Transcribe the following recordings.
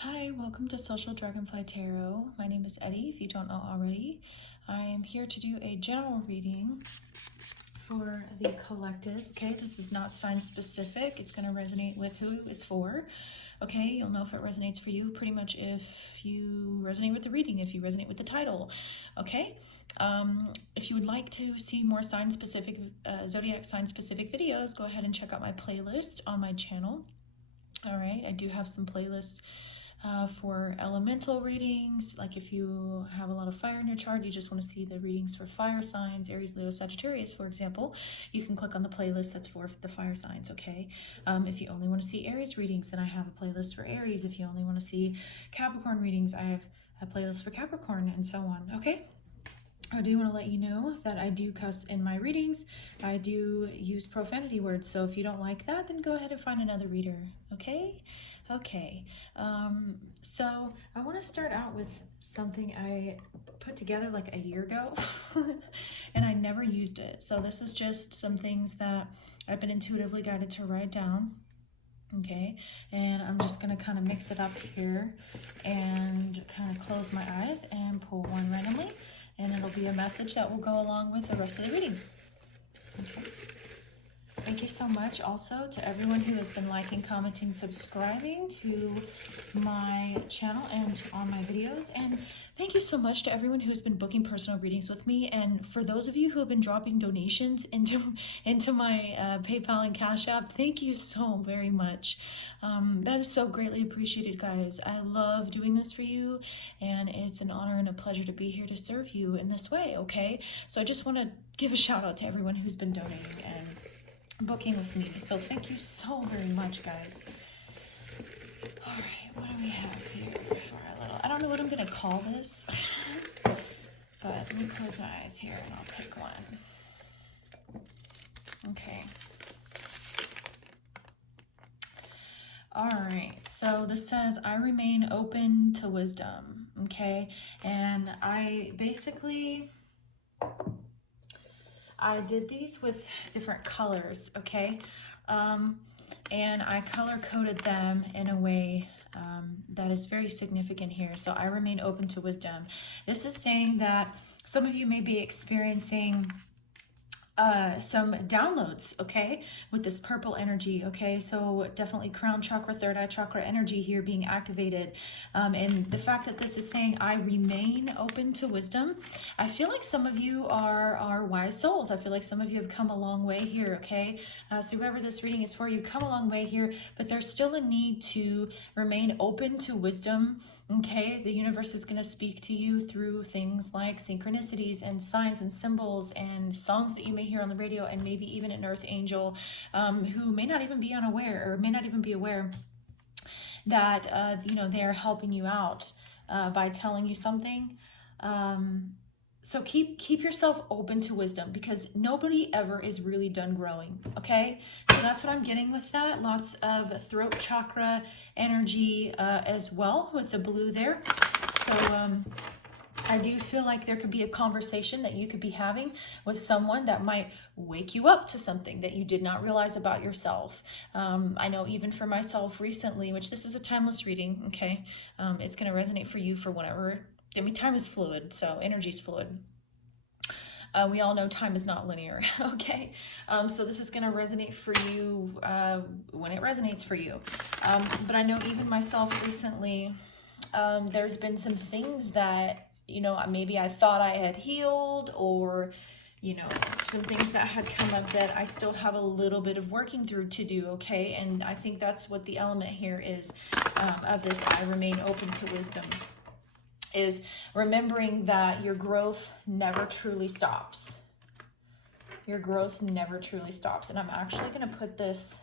Hi, welcome to Social Dragonfly Tarot. My name is Eddie, if you don't know already. I am here to do a general reading for the collective. Okay, this is not sign specific. It's going to resonate with who it's for. Okay, you'll know if it resonates for you pretty much if you resonate with the reading, if you resonate with the title. Okay, if you would like to see more sign specific, zodiac sign specific videos, go ahead and check out my playlist on my channel. All right, I do have some playlists for elemental readings, like if you have a lot of fire in your chart, you just want to see the readings for fire signs, Aries, Leo, Sagittarius, for example, you can click on the playlist that's for the fire signs, okay? If you only want to see Aries readings, then I have a playlist for Aries. If you only want to see Capricorn readings, I have a playlist for Capricorn, and so on, okay? I do want to let you know that I do cuss in my readings. I do use profanity words, so if you don't like that, then go ahead and find another reader, okay? Okay, so I want to start out with something I put together like a year ago, and I never used it. So this is just some things that I've been intuitively guided to write down. Okay, and I'm just going to kind of mix it up here and kind of close my eyes and pull one randomly, and it'll be a message that will go along with the rest of the reading. Okay. Thank you so much also to everyone who has been liking, commenting, subscribing to my channel and on my videos. And thank you so much to everyone who has been booking personal readings with me. And for those of you who have been dropping donations into my PayPal and Cash App, thank you so very much. That is so greatly appreciated, guys. I love doing this for you, and it's an honor and a pleasure to be here to serve you in this way, okay? So I just want to give a shout out to everyone who's been donating and booking with me. So thank you so very much, guys. All right, what do we have here for a little, I don't know what I'm gonna call this, but let me close my eyes here and I'll pick one. Okay. All right, so this says, I remain open to wisdom, okay? And I did these with different colors, okay? And I color coded them in a way that is very significant here. So I remain open to wisdom. This is saying that some of you may be experiencing some downloads, okay, with this purple energy, okay? So definitely crown chakra, third eye chakra energy here being activated. And the fact that this is saying I remain open to wisdom, I feel like some of you are wise souls. I feel like some of you have come a long way here, okay? So whoever this reading is for, you've come a long way here, but there's still a need to remain open to wisdom, okay? The universe is going to speak to you through things like synchronicities and signs and symbols and songs that you may hear on the radio, and maybe even an earth angel who may not even be unaware or may not even be aware that they are helping you out by telling you something. So keep yourself open to wisdom, because nobody ever is really done growing, okay? So that's what I'm getting with that. Lots of throat chakra energy as well with the blue there. So I do feel like there could be a conversation that you could be having with someone that might wake you up to something that you did not realize about yourself. I know even for myself recently, which this is a timeless reading, okay? It's going to resonate for you for whatever. I mean, time is fluid, so energy is fluid. We all know time is not linear, okay? So this is going to resonate for you when it resonates for you. But I know even myself recently, there's been some things that, maybe I thought I had healed, or, some things that had come up that I still have a little bit of working through to do, okay? And I think that's what the element here is of this I remain open to wisdom, is remembering that your growth never truly stops. Your growth never truly stops. And I'm actually going to put this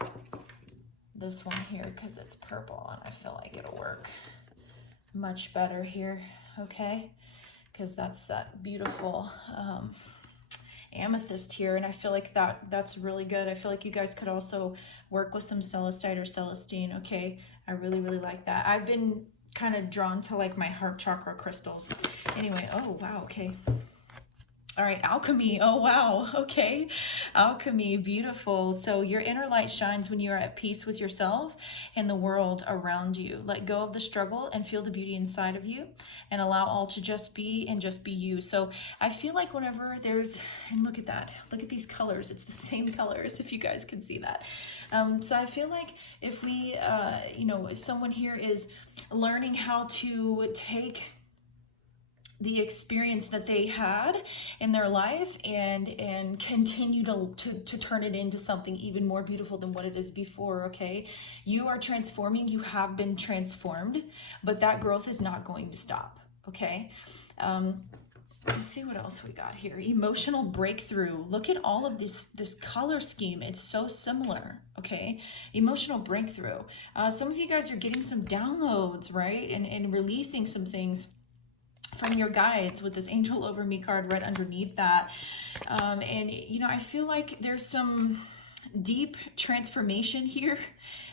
one here because it's purple and I feel like it'll work much better here, okay? Because that's that beautiful amethyst here, and I feel like that's really good. I feel like you guys could also work with some celestite or celestine, okay? I really, really like that. I've been kind of drawn to like my heart chakra crystals. Anyway, oh wow, okay. All right, alchemy. Oh, wow. Okay. Alchemy. Beautiful. So your inner light shines when you are at peace with yourself and the world around you. Let go of the struggle and feel the beauty inside of you and allow all to just be and just be you. So I feel like whenever there's, and look at that, look at these colors. It's the same colors, if you guys can see that. So I feel like if we, if someone here is learning how to take the experience that they had in their life and continue to turn it into something even more beautiful than what it is before. Okay, you are transforming, you have been transformed, but that growth is not going to stop. Okay, let's see what else we got here. Emotional breakthrough. Look at all of this color scheme. It's so similar. Okay, emotional breakthrough. Some of you guys are getting some downloads, right, and releasing some things from your guides with this angel over me card right underneath that. And I feel like there's some deep transformation here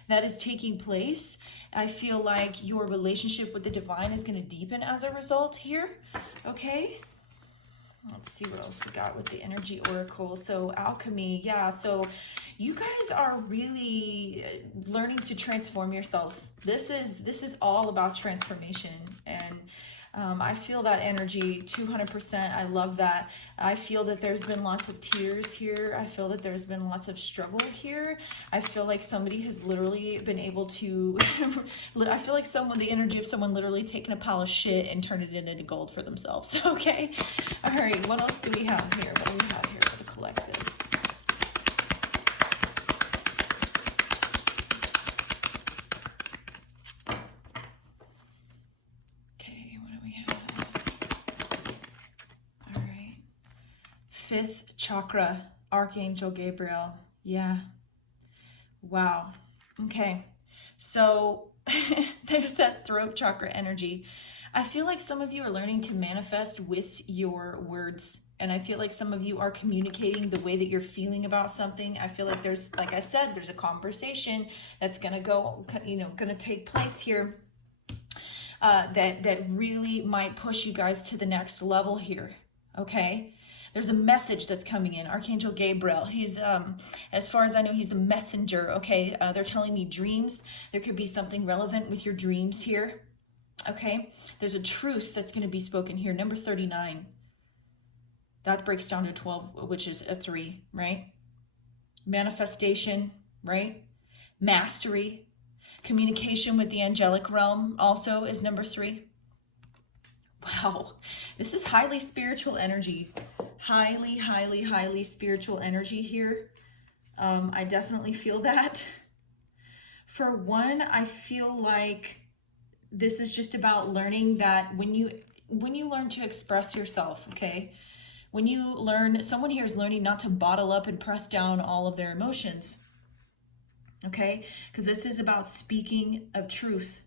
that is taking place. I feel like your relationship with the divine is going to deepen as a result here. Okay, let's see what else we got with the energy oracle. So alchemy, yeah, so you guys are really learning to transform yourselves. This is all about transformation, and I feel that energy 200%. I love that. I feel that there's been lots of tears here. I feel that there's been lots of struggle here. I feel like somebody has literally been able to, I feel like the energy of someone literally taking a pile of shit and turned it into gold for themselves. Okay. All right. What else do we have here? What do we have here for the collective? Fifth chakra, Archangel Gabriel. Yeah. Wow. Okay. So there's that throat chakra energy. I feel like some of you are learning to manifest with your words. And I feel like some of you are communicating the way that you're feeling about something. I feel like there's, like I said, there's a conversation that's going to take place here that really might push you guys to the next level here. Okay. There's a message that's coming in. Archangel Gabriel, he's, as far as I know, he's the messenger, okay? They're telling me dreams. There could be something relevant with your dreams here, okay? There's a truth that's going to be spoken here. Number 39. That breaks down to 12, which is a 3, right? Manifestation, right? Mastery. Communication with the angelic realm also is number 3. Wow, this is highly spiritual energy. Highly, highly, highly spiritual energy here. I definitely feel that. For one, I feel like this is just about learning that when you learn to express yourself, okay? When you learn, someone here is learning not to bottle up and press down all of their emotions, okay? Because this is about speaking of truth,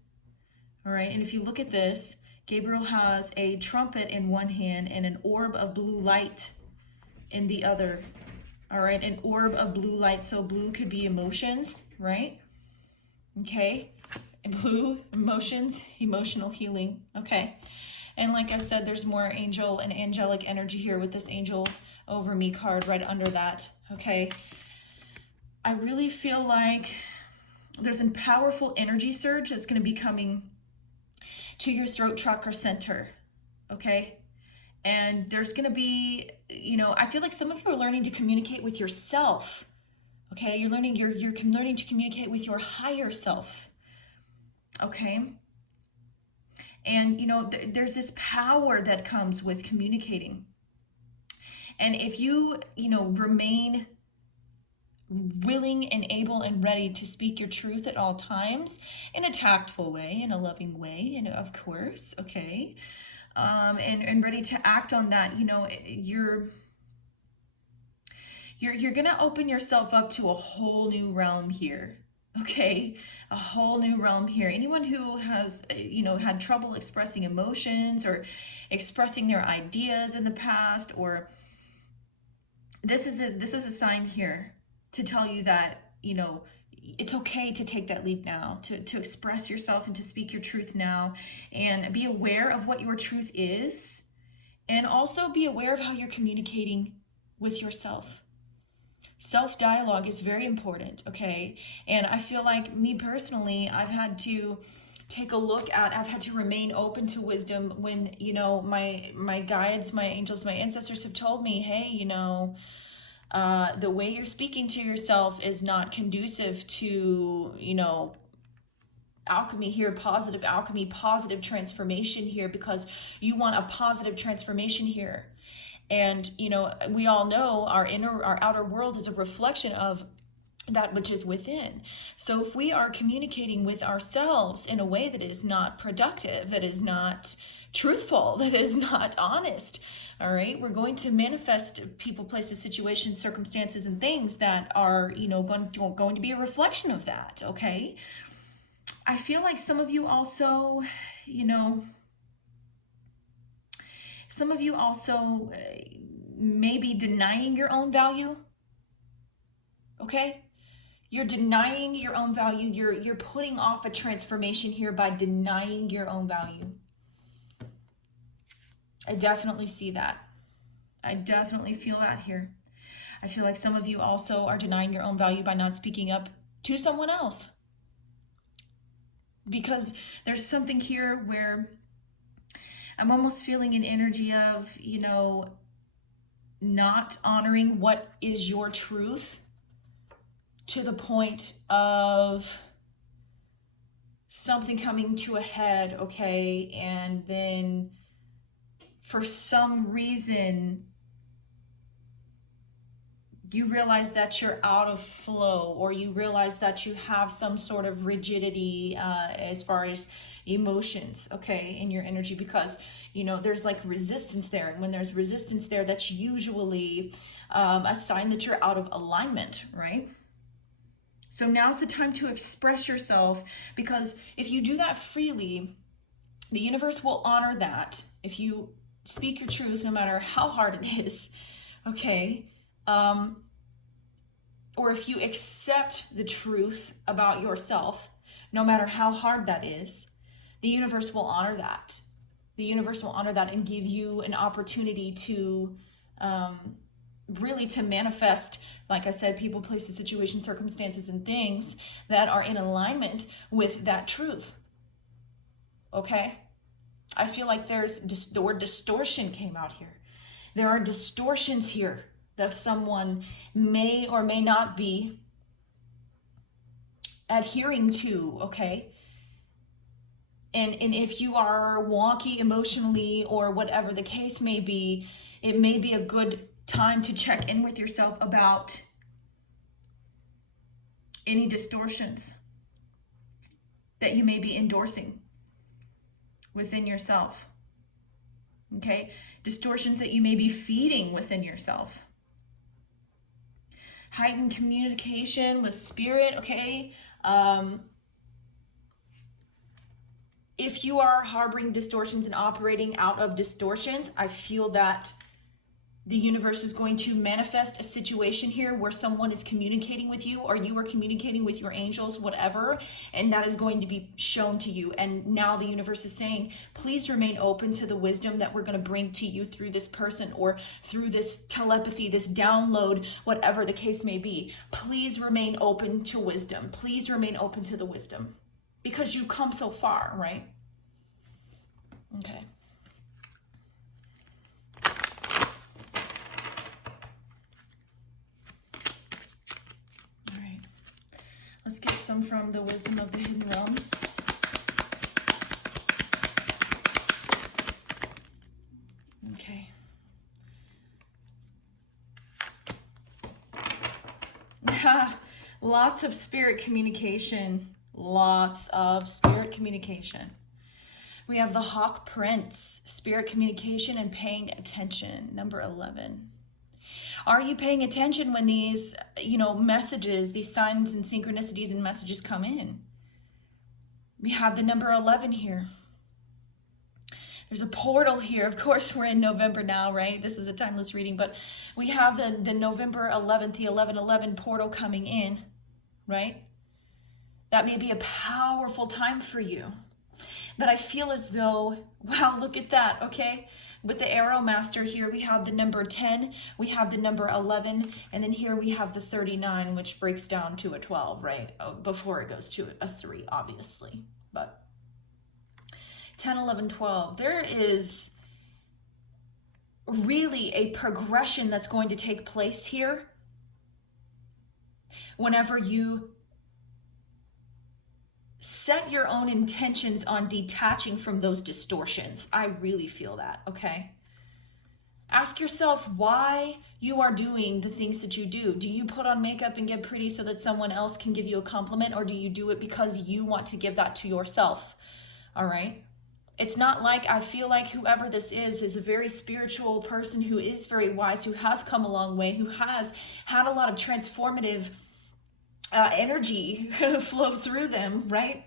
all right? And if you look at this, Gabriel has a trumpet in one hand and an orb of blue light in the other. All right, an orb of blue light. So blue could be emotions, right? Okay, and blue, emotions, emotional healing. Okay, and like I said, there's more angel and angelic energy here with this angel over me card right under that. Okay, I really feel like there's a powerful energy surge that's going to be coming to your throat chakra center, okay? And there's going to be, I feel like some of you are learning to communicate with yourself, okay? You're learning to communicate with your higher self, okay? And, there's this power that comes with communicating. And if you, remain willing and able and ready to speak your truth at all times in a tactful way, in a loving way, and of course, okay, and ready to act on that, you're gonna open yourself up to a whole new realm here, okay? A whole new realm here. Anyone who has had trouble expressing emotions or expressing their ideas in the past, or this is a sign here to tell you that, it's okay to take that leap now, to express yourself and to speak your truth now, and be aware of what your truth is, And also be aware of how you're communicating with yourself. Self-dialogue is very important, okay? And I feel like me personally, I've had to take a look at, I've had to remain open to wisdom when, you know, my guides, my angels, my ancestors have told me, hey, you know, the way you're speaking to yourself is not conducive to, you know, alchemy here, positive alchemy, positive transformation here, because you want a positive transformation here. And, you know, we all know our outer world is a reflection of that which is within. So if we are communicating with ourselves in a way that is not productive, that is not truthful, that is not honest, all right, we're going to manifest people, places, situations, circumstances, and things that are, you know, going to be a reflection of that, okay? I feel like some of you also, you know, some of you also may be denying your own value, okay? You're denying your own value. You're putting off a transformation here by denying your own value. I definitely see that. I definitely feel that here. I feel like some of you also are denying your own value by not speaking up to someone else. Because there's something here where I'm almost feeling an energy of, you know, not honoring what is your truth to the point of something coming to a head, okay? And then for some reason, you realize that you're out of flow, or you realize that you have some sort of rigidity as far as emotions, okay, in your energy, because, you know, there's like resistance there. And when there's resistance there, that's usually a sign that you're out of alignment, right? So now's the time to express yourself, because if you do that freely, the universe will honor that. If you speak your truth, no matter how hard it is, okay? Or if you accept the truth about yourself, no matter how hard that is, the universe will honor that. The universe will honor that and give you an opportunity to really to manifest, like I said, people, places, situations, circumstances, and things that are in alignment with that truth. Okay? I feel like there's the word distortion came out here. There are distortions here that someone may or may not be adhering to, okay? And if you are wonky emotionally or whatever the case may be, it may be a good time to check in with yourself about any distortions that you may be endorsing within yourself, okay? Distortions that you may be feeding within yourself. Heightened communication with spirit, okay? If you are harboring distortions and operating out of distortions, I feel that the universe is going to manifest a situation here where someone is communicating with you, or you are communicating with your angels, whatever, and that is going to be shown to you. And now the universe is saying, please remain open to the wisdom that we're going to bring to you through this person, or through this telepathy, this download, whatever the case may be. Please remain open to wisdom. Please remain open to the wisdom, because you've come so far, right? Okay. Let's get some from the wisdom of the hidden realms. Okay. Lots of spirit communication. Lots of spirit communication. We have the Hawk Prince, spirit communication and paying attention, number 11. Are you paying attention when these, you know, messages, these signs and synchronicities and messages come in? We have the number 11 here. There's a portal here. Of course, we're in November now, right? This is a timeless reading, but we have the November 11th, the 1111 portal coming in, right? That may be a powerful time for you. But I feel as though, wow, look at that, okay? With the Arrow Master here, we have the number 10, we have the number 11, and then here we have the 39, which breaks down to a 12, right? Before it goes to a 3, obviously. But 10, 11, 12, there is really a progression that's going to take place here whenever you set your own intentions on detaching from those distortions. I really feel that, okay? Ask yourself why you are doing the things that you do. Do you put on makeup and get pretty so that someone else can give you a compliment, or do you do it because you want to give that to yourself? All right? It's not like, I feel like whoever this is a very spiritual person who is very wise, who has come a long way, who has had a lot of transformative energy flow through them, right?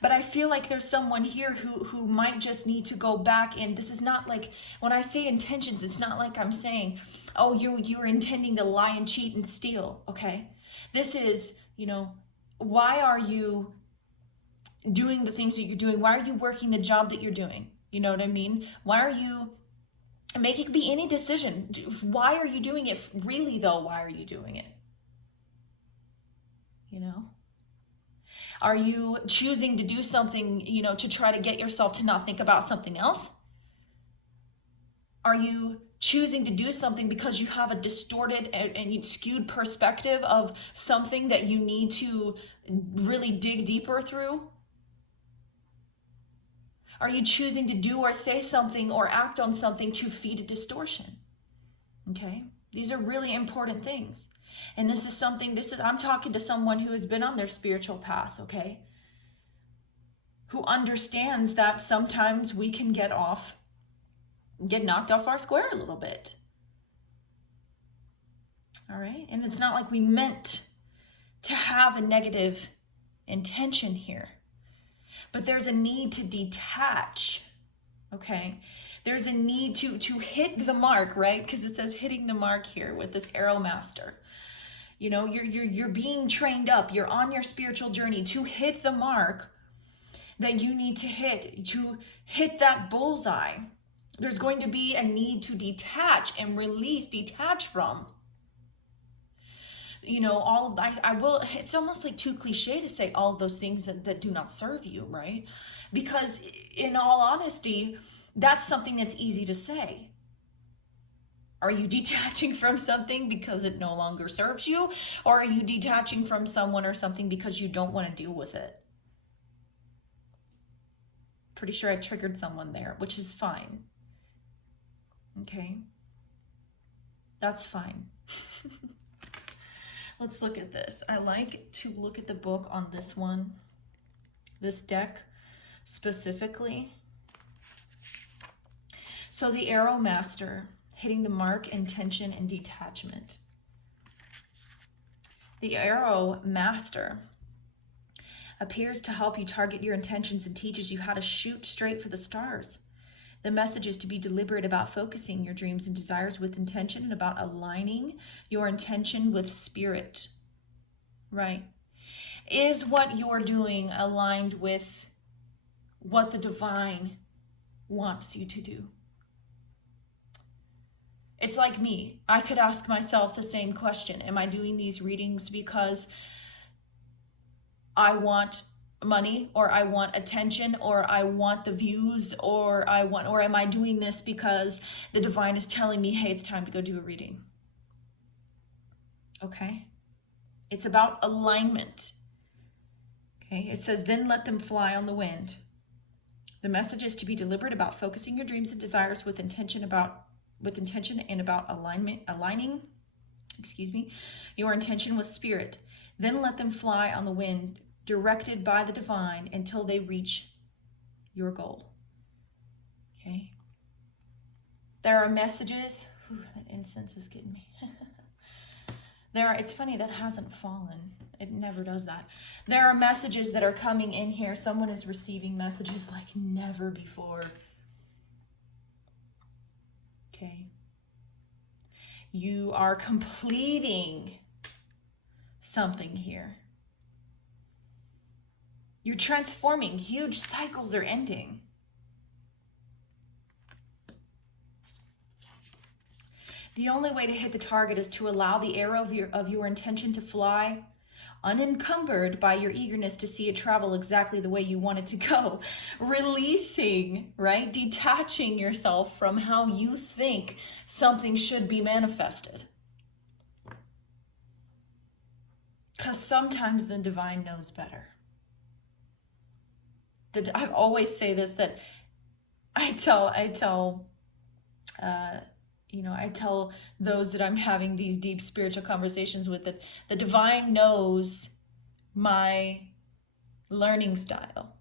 But I feel like there's someone here who might just need to go back. And this is not like, when I say intentions, it's not like I'm saying, oh, you're intending to lie and cheat and steal, okay? This is, you know, why are you doing the things that you're doing? Why are you working the job that you're doing? You know what I mean? Why are you making, it could be any decision. Why are you doing it? Really though, why are you doing it? You know? Are you choosing to do something, you know, to try to get yourself to not think about something else? Are you choosing to do something because you have a distorted and skewed perspective of something that you need to really dig deeper through? Are you choosing to do or say something or act on something to feed a distortion? Okay, these are really important things. And this is something, I'm talking to someone who has been on their spiritual path, okay? Who understands that sometimes we can get knocked off our square a little bit. All right? And it's not like we meant to have a negative intention here. But there's a need to detach, okay? There's a need to hit the mark, right? Because it says hitting the mark here with this Arrow Master. You know, you're being trained up. You're on your spiritual journey to hit the mark that you need to hit that bullseye. There's going to be a need to detach and release, detach from. You know, all of it's almost like too cliche to say all of those things that do not serve you, right? Because in all honesty, that's something that's easy to say. Are you detaching from something because it no longer serves you? Or are you detaching from someone or something because you don't want to deal with it? Pretty sure I triggered someone there, which is fine. Okay? That's fine. Let's look at this. I like to look at the book on this one, this deck specifically. So the Arrow Master, hitting the mark, intention, and detachment. The Arrow Master appears to help you target your intentions and teaches you how to shoot straight for the stars. The message is to be deliberate about focusing your dreams and desires with intention and about aligning your intention with spirit, right? Is what you're doing aligned with what the divine wants you to do? It's like me. I could ask myself the same question. Am I doing these readings because I want money, or I want attention, or I want the views, or am I doing this because the divine is telling me, hey, it's time to go do a reading? Okay. It's about alignment. Okay. It says, then let them fly on the wind. The message is to be deliberate about focusing your dreams and desires with intention and about aligning your intention with spirit. Then let them fly on the wind, directed by the divine until they reach your goal. Okay. There are messages. Ooh, that incense is getting me. It's funny, that hasn't fallen. It never does that. There are messages that are coming in here. Someone is receiving messages like never before. Okay. You are completing something here. You're transforming. Huge cycles are ending. The only way to hit the target is to allow the arrow of your intention to fly, unencumbered by your eagerness to see it travel exactly the way you want it to go. Releasing, right? Detaching yourself from how you think something should be manifested. Because sometimes the divine knows better. I always say this, that I tell those that I'm having these deep spiritual conversations with, that the divine knows my learning style.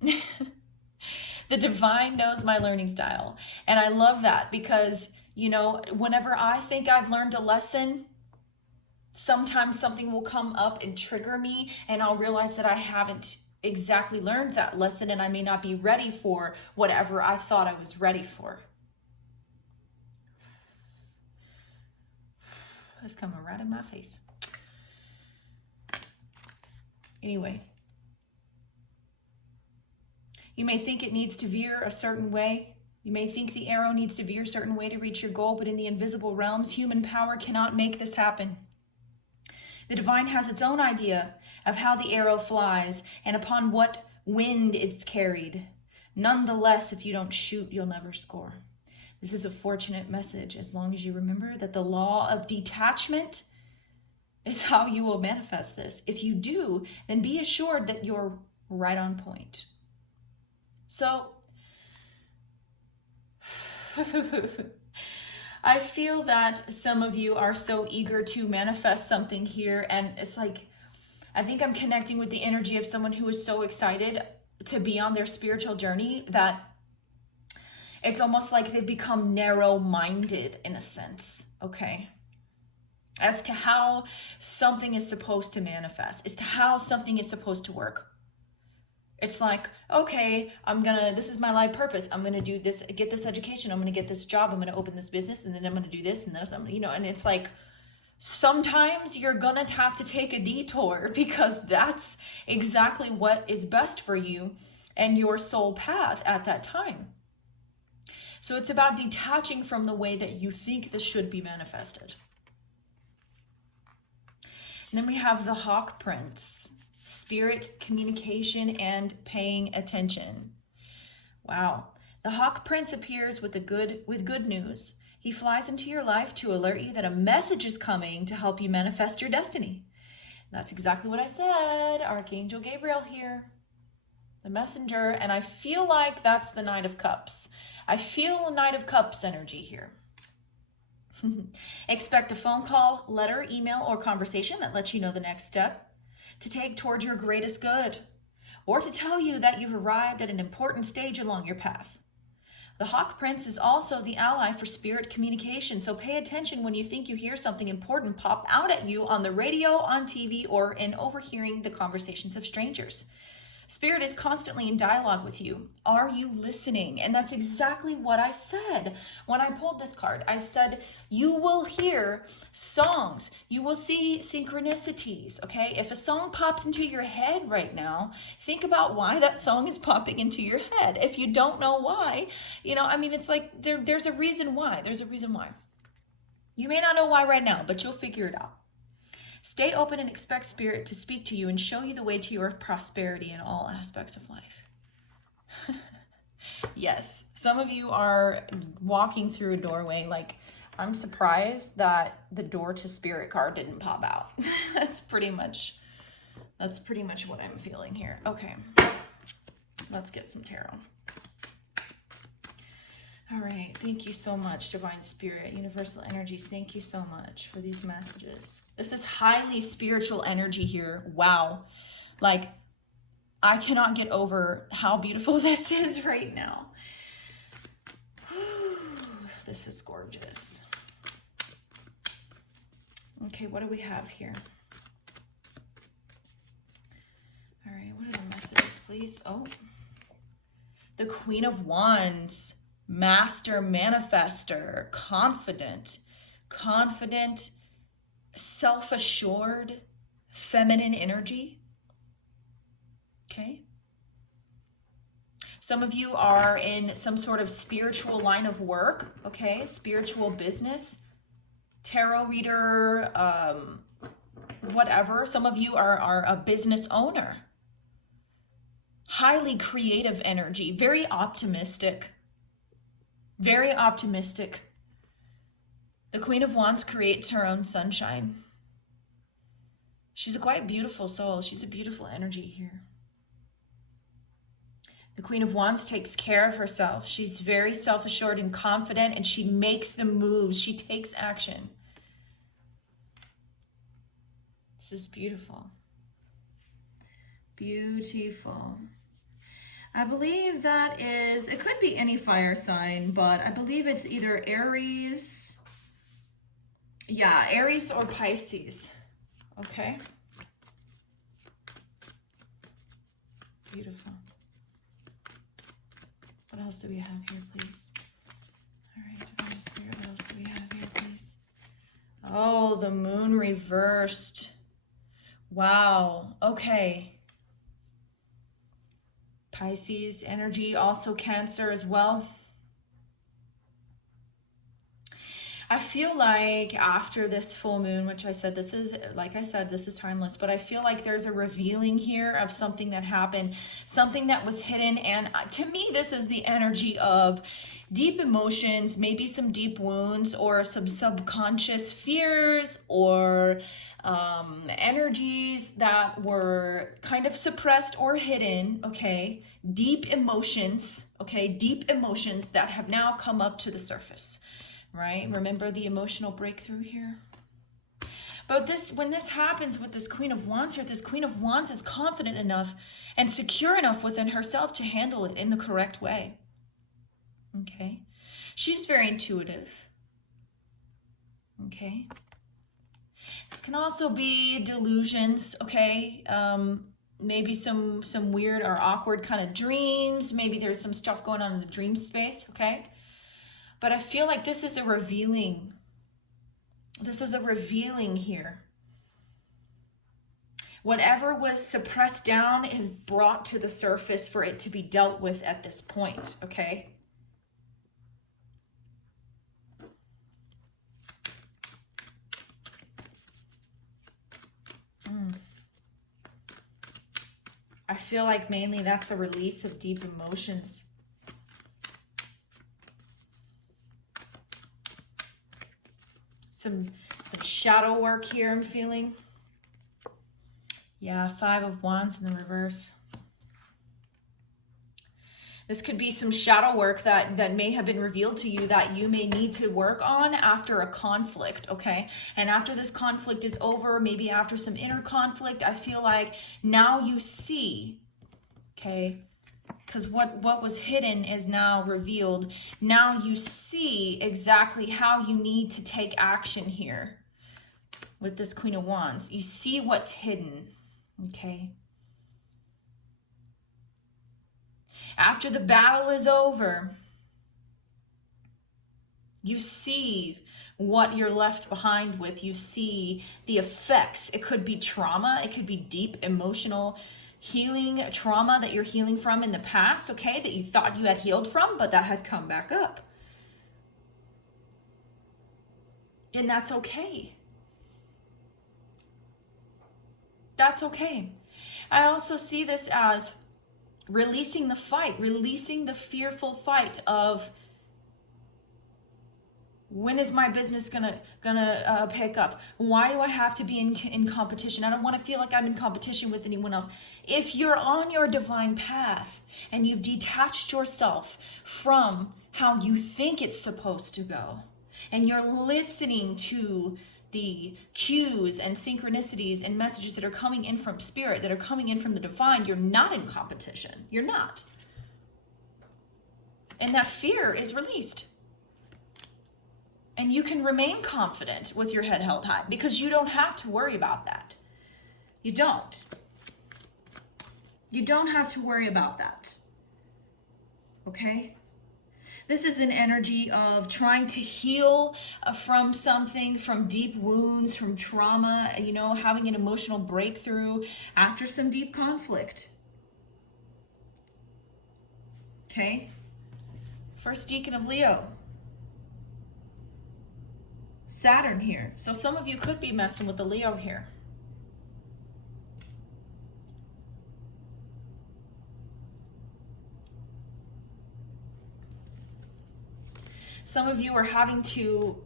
The divine knows my learning style. And I love that because, whenever I think I've learned a lesson, sometimes something will come up and trigger me, and I'll realize that I haven't exactly learned that lesson, and I may not be ready for whatever I thought I was ready for. It's coming right in my face. Anyway, you may think it needs to veer a certain way. You may think the arrow needs to veer a certain way to reach your goal, but in the invisible realms, human power cannot make this happen. The divine has its own idea of how the arrow flies and upon what wind it's carried. Nonetheless, if you don't shoot, you'll never score. This is a fortunate message as long as you remember that the law of detachment is how you will manifest this. If you do, then be assured that you're right on point. So, I feel that some of you are so eager to manifest something here, and it's like, I think I'm connecting with the energy of someone who is so excited to be on their spiritual journey that it's almost like they've become narrow-minded in a sense, okay? As to how something is supposed to manifest, as to how something is supposed to work. It's like, okay, this is my life purpose. I'm gonna do this, get this education. I'm gonna get this job. I'm gonna open this business, and then I'm gonna do this and this, and it's like, sometimes you're gonna have to take a detour because that's exactly what is best for you and your soul path at that time. So it's about detaching from the way that you think this should be manifested. And then we have the Hawk Prince. Spirit, communication, and paying attention. Wow. The Hawk Prince appears with good news. He flies into your life to alert you that a message is coming to help you manifest your destiny. That's exactly what I said. Archangel Gabriel here. The messenger. And I feel like that's the Knight of Cups. I feel a Knight of Cups energy here. Expect a phone call, letter, email, or conversation that lets you know the next step to take toward your greatest good, or to tell you that you've arrived at an important stage along your path. The Hawk Prince is also the ally for spirit communication, so pay attention when you think you hear something important pop out at you on the radio, on TV, or in overhearing the conversations of strangers. Spirit is constantly in dialogue with you. Are you listening? And that's exactly what I said when I pulled this card. I said, you will hear songs. You will see synchronicities, okay? If a song pops into your head right now, think about why that song is popping into your head. If you don't know why, it's like there's a reason why. There's a reason why. You may not know why right now, but you'll figure it out. Stay open and expect Spirit to speak to you and show you the way to your prosperity in all aspects of life. Yes, some of you are walking through a doorway. Like, I'm surprised that the door to Spirit card didn't pop out. That's pretty much what I'm feeling here. Okay, let's get some tarot. All right, thank you so much, Divine Spirit, Universal Energies. Thank you so much for these messages. This is highly spiritual energy here. Wow. Like, I cannot get over how beautiful this is right now. This is gorgeous. Okay, what do we have here? All right, what are the messages, please? Oh, the Queen of Wands. Master manifester, confident, self-assured, feminine energy. Okay. Some of you are in some sort of spiritual line of work, okay? Spiritual business. tarot reader, whatever. Some of you are a business owner. Highly creative energy, very optimistic. Very optimistic. The Queen of Wands creates her own sunshine. She's a quite beautiful soul. She's a beautiful energy here. The Queen of Wands takes care of herself. She's very self-assured and confident, and she makes the moves. She takes action. This is beautiful. Beautiful. I believe that is, it could be any fire sign, but I believe it's either Aries. Yeah, Aries or Pisces. Okay. Beautiful. What else do we have here, please? All right, Divine Spirit, what else do we have here, please? Oh, the moon reversed. Wow. Okay. Pisces energy, also Cancer as well. I feel like after this full moon, which I said, this is, like I said, this is timeless, but I feel like there's a revealing here of something that happened, something that was hidden. And to me, this is the energy of deep emotions, maybe some deep wounds or some subconscious fears or energies that were kind of suppressed or hidden, okay? Deep emotions, okay? Deep emotions that have now come up to the surface. Right? Remember the emotional breakthrough here? But this, when this happens with this Queen of Wands here, this Queen of Wands is confident enough and secure enough within herself to handle it in the correct way. Okay? She's very intuitive. Okay? This can also be delusions, okay? Maybe some weird or awkward kind of dreams. Maybe there's some stuff going on in the dream space, okay? But I feel like this is a revealing. This is a revealing here. Whatever was suppressed down is brought to the surface for it to be dealt with at this point, okay? I feel like mainly that's a release of deep emotions. Some shadow work here I'm feeling. Yeah, 5 of Wands in the reverse. This could be some shadow work that may have been revealed to you that you may need to work on after a conflict, okay? And after this conflict is over, maybe after some inner conflict, I feel like now you see, okay? Because what was hidden is now revealed. Now you see exactly how you need to take action here with this Queen of Wands. You see what's hidden, okay? After the battle is over, you see what you're left behind with. You see the effects. It could be trauma. It could be deep emotional healing trauma that you're healing from in the past, okay, that you thought you had healed from, but that had come back up. And that's okay. That's okay. I also see this as releasing the fight, releasing the fearful fight of when is my business gonna pick up? Why do I have to be in competition? I don't want to feel like I'm in competition with anyone else. If you're on your divine path and you've detached yourself from how you think it's supposed to go, and you're listening to the cues and synchronicities and messages that are coming in from spirit, that are coming in from the divine, you're not in competition. You're not. And that fear is released. And you can remain confident with your head held high because you don't have to worry about that. You don't. You don't have to worry about that. Okay? This is an energy of trying to heal from something, from deep wounds, from trauma, you know, having an emotional breakthrough after some deep conflict. Okay? First Deacon of Leo. Saturn here. So some of you could be messing with the Leo here. Some of you are having to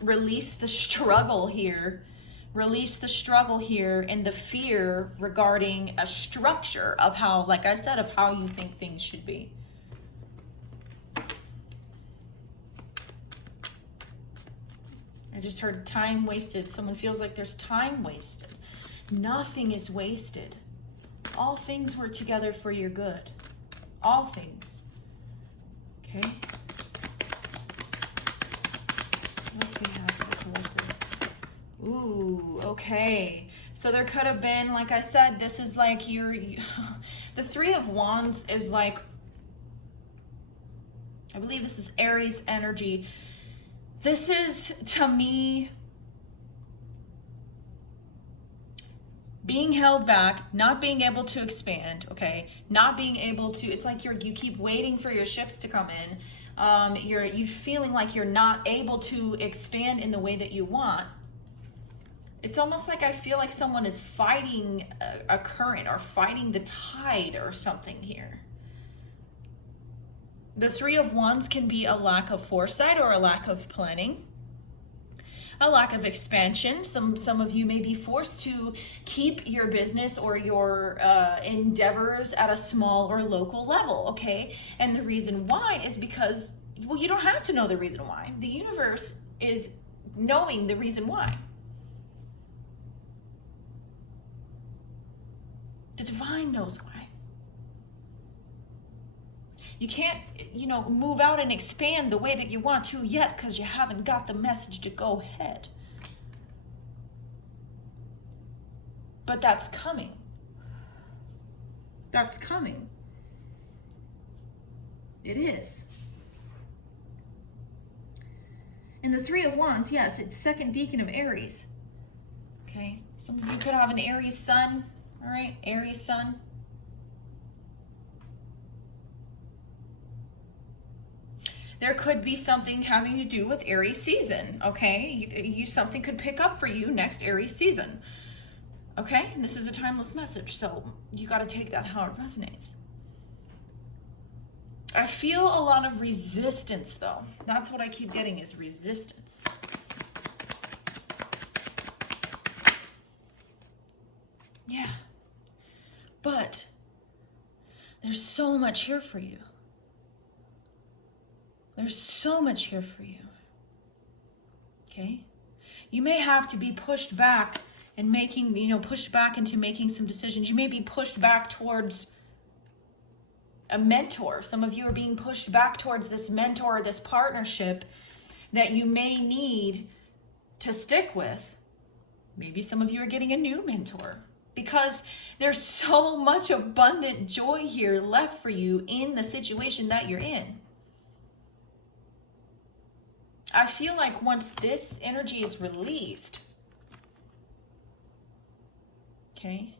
release the struggle here. Release the struggle here and the fear regarding a structure of how, like I said, of how you think things should be. I just heard time wasted. Someone feels like there's time wasted. Nothing is wasted. All things work together for your good. All things. Okay? What else do we have for the collective? Ooh, okay. So there could have been, like I said, this is like the Three of Wands is like, I believe this is Aries energy. This is, to me, being held back, not being able to expand, okay? Not being able to, it's like you keep waiting for your ships to come in. You feeling like you're not able to expand in the way that you want. It's almost like I feel like someone is fighting a current or fighting the tide or something here. The Three of Wands can be a lack of foresight or a lack of planning, a lack of expansion. Some of you may be forced to keep your business or your endeavors at a small or local level, okay? And the reason why is because, well, you don't have to know the reason why. The universe is knowing the reason why. The divine knows why. You can't, move out and expand the way that you want to yet because you haven't got the message to go ahead. But that's coming. That's coming. It is. And the Three of Wands, yes, it's second decan of Aries. Okay, some of you could have an Aries sun. All right, Aries sun. There could be something having to do with Aries season, okay? Something could pick up for you next Aries season, okay? And this is a timeless message, so you got to take that how it resonates. I feel a lot of resistance, though. That's what I keep getting is resistance. Yeah. But there's so much here for you. There's so much here for you. Okay? You may have to be pushed back and pushed back into making some decisions. You may be pushed back towards a mentor. Some of you are being pushed back towards this mentor, this partnership that you may need to stick with. Maybe some of you are getting a new mentor because there's so much abundant joy here left for you in the situation that you're in. I feel like once this energy is released, okay,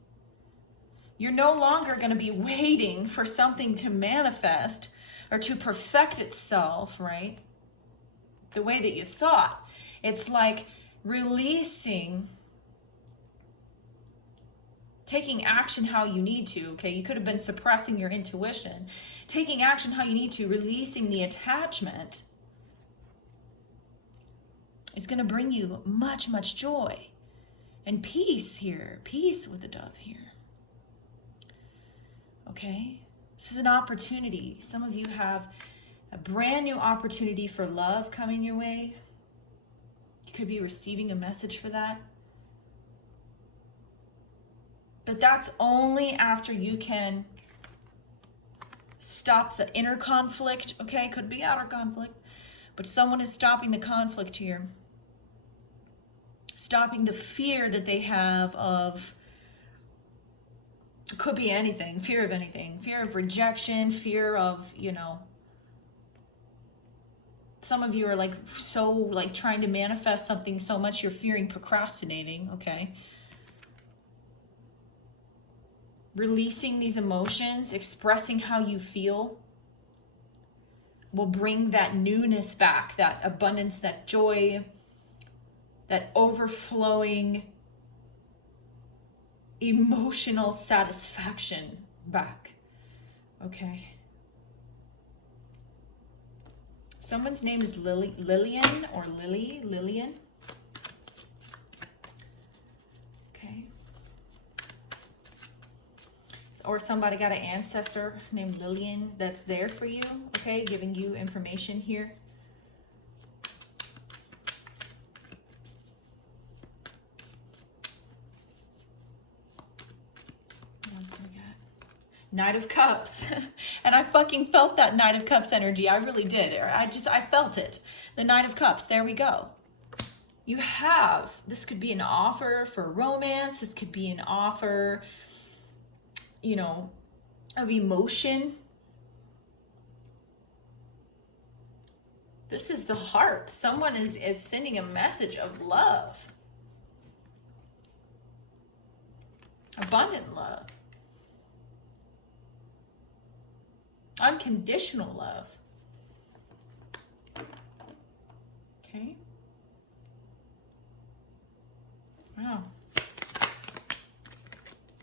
you're no longer going to be waiting for something to manifest or to perfect itself, right? The way that you thought. It's like releasing, taking action how you need to, okay? You could have been suppressing your intuition. Taking action how you need to, releasing the attachment is going to bring you much, much joy and peace here. Peace with the dove here. Okay? This is an opportunity. Some of you have a brand new opportunity for love coming your way. You could be receiving a message for that. But that's only after you can stop the inner conflict, okay? Could be outer conflict. But someone is stopping the conflict here. Stopping the fear that they have of, it could be anything, fear of anything. Fear of rejection, fear of, some of you are trying to manifest something so much you're fearing procrastinating, okay? Releasing these emotions, expressing how you feel will bring that newness back, that abundance, that joy, that overflowing emotional satisfaction back. Okay. Someone's name is Lillian or Lillian. Okay. Or somebody got an ancestor named Lillian that's there for you, okay, giving you information here. What else do we got? Knight of Cups. And I fucking felt that Knight of Cups energy. I really did. I felt it. The Knight of Cups. There we go. You have, this could be an offer for romance. This could be an offer, you know, of emotion. This is the heart. Someone is sending a message of love. Abundant love. Unconditional love. Okay. Wow.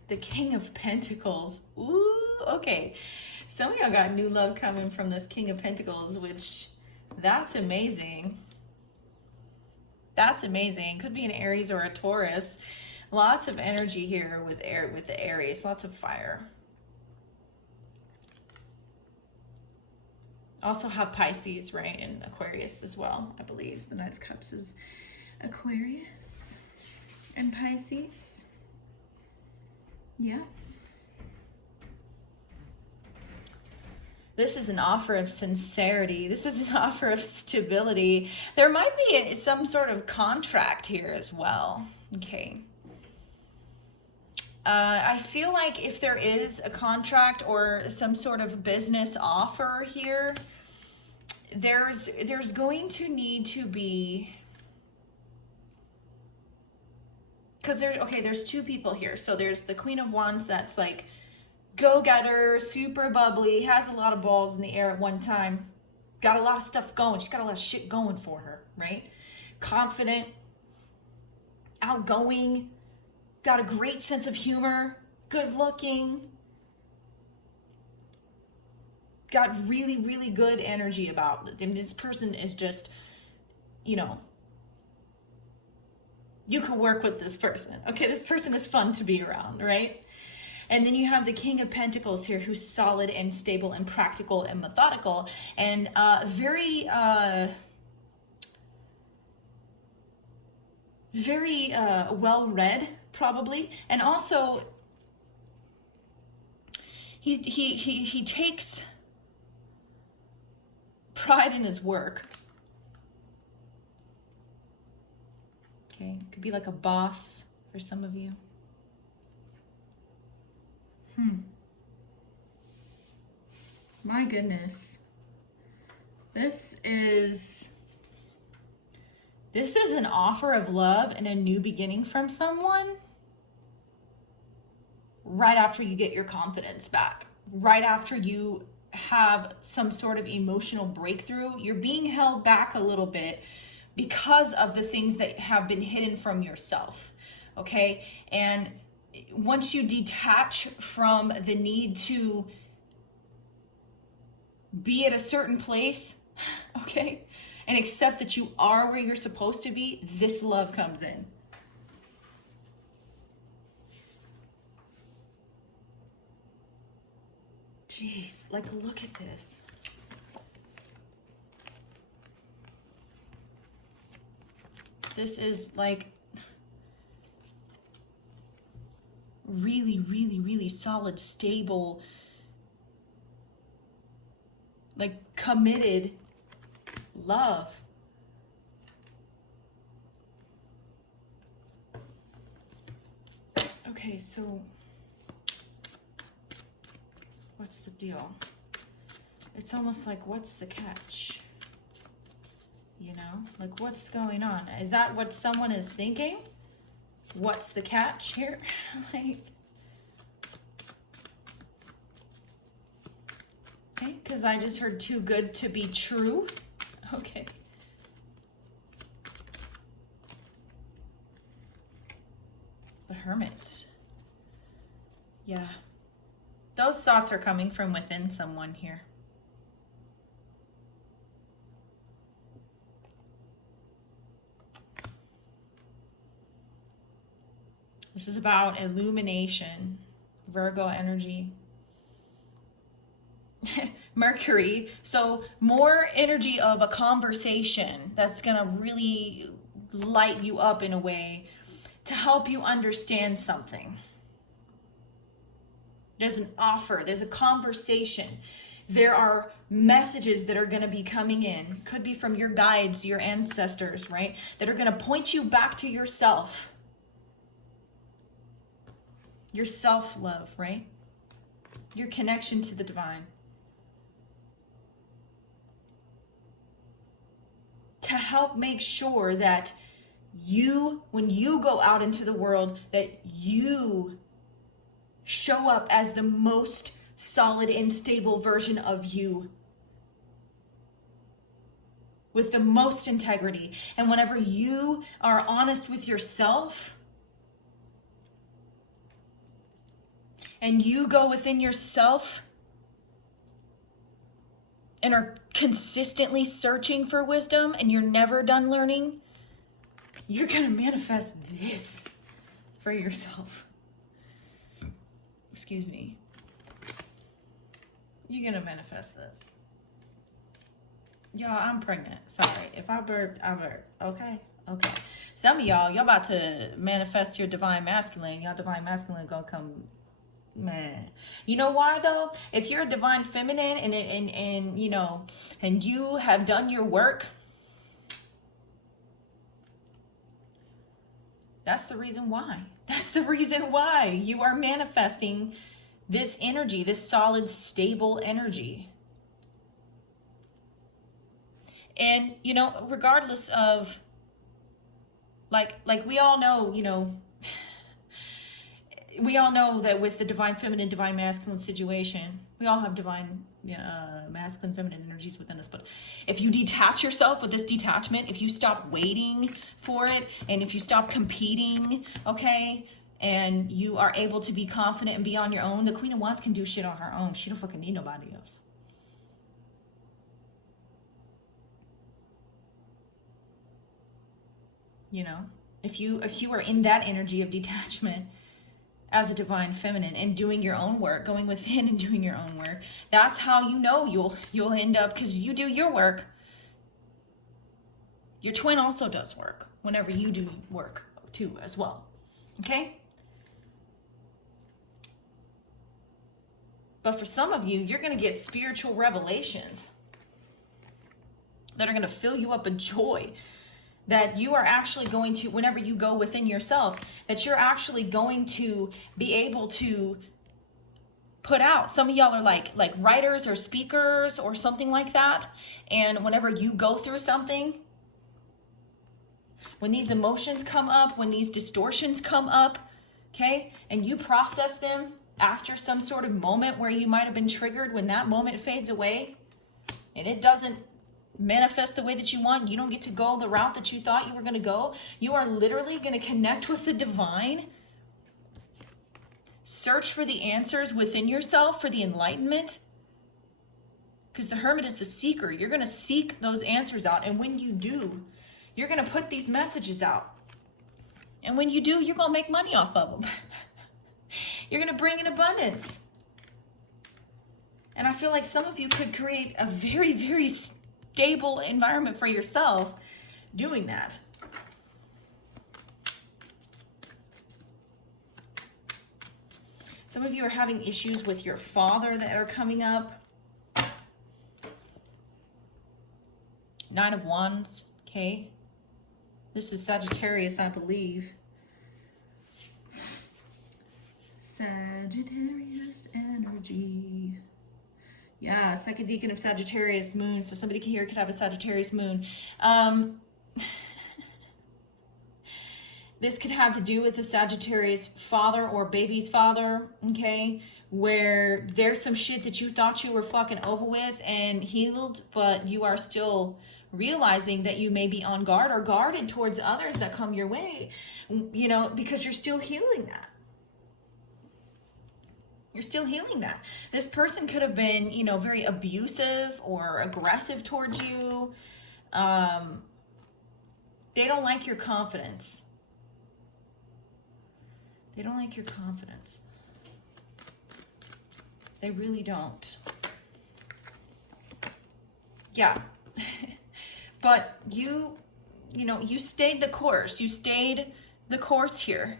The King of Pentacles. Ooh, okay. Some of y'all got new love coming from this King of Pentacles, which that's amazing. That's amazing. Could be an Aries or a Taurus. Lots of energy here with the Aries. Lots of fire. Also have Pisces, right? And Aquarius as well, I believe. The Knight of Cups is Aquarius and Pisces. Yeah. This is an offer of sincerity. This is an offer of stability. There might be some sort of contract here as well. Okay. I feel like if there is a contract or some sort of business offer here, there's going to need to be, because there's two people here. So there's the Queen of Wands that's like go-getter, super bubbly, has a lot of balls in the air at one time, got a lot of stuff going. She's got a lot of shit going for her, right? Confident, outgoing, got a great sense of humor, good looking, got really, really good energy about it. And this person is just, you know, you can work with this person. Okay, this person is fun to be around, right? And then you have the King of Pentacles here, who's solid and stable and practical and methodical and very well-read, probably. And also, he takes pride in his work. Okay, could be like a boss for some of you. My goodness. This is an offer of love and a new beginning from someone right after you get your confidence back, right after you have some sort of emotional breakthrough. You're being held back a little bit because of the things that have been hidden from yourself, okay? And once you detach from the need to be at a certain place, okay, and accept that you are where you're supposed to be, this love comes in. Jeez, like, look at this. This is like really, really, really solid, stable, like committed love. Okay, so what's the deal? It's almost like, what's the catch? You know, like, what's going on? Is that what someone is thinking? What's the catch here? Like, okay, because I just heard too good to be true. Okay. The Hermit. Yeah. Those thoughts are coming from within someone here. This is about illumination, Virgo energy. Mercury, so more energy of a conversation that's gonna really light you up in a way to help you understand something. There's an offer, there's a conversation. There are messages that are gonna be coming in, could be from your guides, your ancestors, right? That are gonna point you back to yourself. Your self-love, right? Your connection to the divine. To help make sure that you, when you go out into the world, that you show up as the most solid and stable version of you. With the most integrity. And whenever you are honest with yourself, and you go within yourself and are consistently searching for wisdom and you're never done learning, you're gonna manifest this for yourself. Excuse me. You're gonna manifest this. Y'all, I'm pregnant. Sorry. If I burped, I burped. Okay? Okay. Some of y'all about to manifest your divine masculine. Y'all divine masculine gonna come. Man, you know why though? If you're a divine feminine and you know, and you have done your work, that's the reason why. That's the reason why you are manifesting this energy, this solid, stable energy. And you know, regardless of like we all know, you know, we all know that with the divine feminine, divine masculine situation, we all have divine masculine, feminine energies within us. But if you detach yourself with this detachment, if you stop waiting for it, and if you stop competing, okay, and you are able to be confident and be on your own, the Queen of Wands can do shit on her own. She don't fucking need nobody else. You know, if you are in that energy of detachment as a divine feminine and doing your own work, going within and doing your own work, that's how you know you'll end up, because you do your work. Your twin also does work whenever you do work too as well. Okay? But for some of you, you're going to get spiritual revelations that are going to fill you up with joy. That you are actually going to, whenever you go within yourself, that you're actually going to be able to put out. Some of y'all are like writers or speakers or something like that. And whenever you go through something, when these emotions come up, when these distortions come up, okay, and you process them after some sort of moment where you might have been triggered, when that moment fades away and it doesn't manifest the way that you want, you don't get to go the route that you thought you were going to go, you are literally going to connect with the divine, search for the answers within yourself, for the enlightenment, because the Hermit is the seeker. You're going to seek those answers out, and when you do, you're going to put these messages out, and when you do, you're going to make money off of them. You're going to bring in abundance. And I feel like some of you could create a very, very stable environment for yourself doing that. Some of you are having issues with your father that are coming up. Nine of Wands, okay? This is Sagittarius, I believe. Sagittarius energy. Yeah, second decan of Sagittarius moon. So somebody here could have a Sagittarius moon. This could have to do with the Sagittarius father or baby's father, okay? where there's some shit that you thought you were fucking over with and healed, but you are still realizing that you may be on guard or guarded towards others that come your way, you know, because you're still healing that. You're still healing that. This person could have been, you know, very abusive or aggressive towards you. They don't like your confidence. They don't like your confidence. They really don't. Yeah. But you know, you stayed the course. You stayed the course here.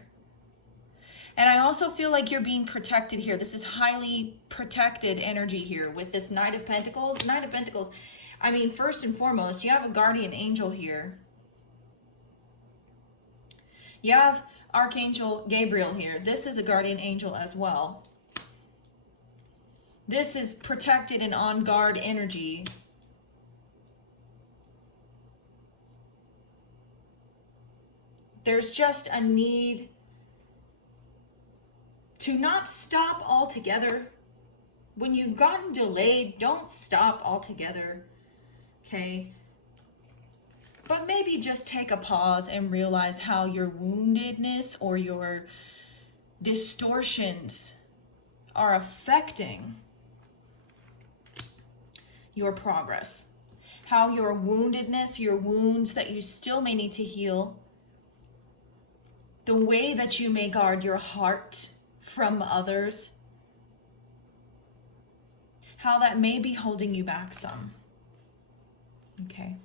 And I also feel like you're being protected here. This is highly protected energy here with this Knight of Pentacles. Knight of Pentacles, I mean, first and foremost, you have a guardian angel here. You have Archangel Gabriel here. This is a guardian angel as well. This is protected and on guard energy. There's just a need to not stop altogether. When you've gotten delayed, don't stop altogether, okay? But maybe just take a pause and realize how your woundedness or your distortions are affecting your progress. How your woundedness, your wounds that you still may need to heal, the way that you may guard your heart from others, how that may be holding you back some. Okay.